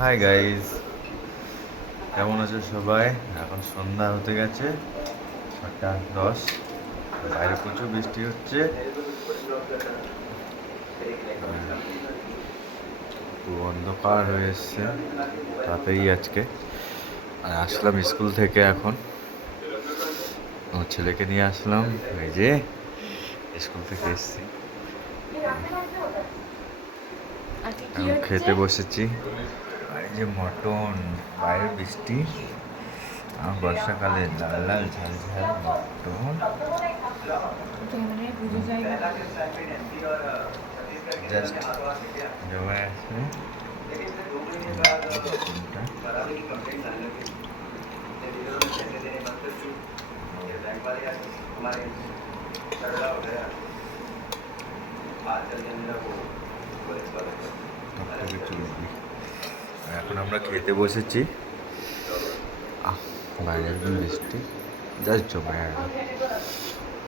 Hi guys, কেমন আছো সবাই? এখন সন্ধ্যা হতে গেছে 6:10। বাইরে প্রচুর বৃষ্টি হচ্ছে, পুরো অন্ধকার হয়ে এসছে। তাতেই আজকে আর আসলাম স্কুল থেকে। এখন আমার ছেলেকে নিয়ে আসলাম, এই যে স্কুল থেকে এসছি, এখন খেতে বসেছি। আর এই যে মটন, বাইরে বৃষ্টি আর বর্ষাকালে লাল লাল ঝাল ঝাল মটন জাস্ট জমে আছে। এখন আমরা খেতে বসেছি। বাইরে একদম বৃষ্টি জাস্ট জমে আছে।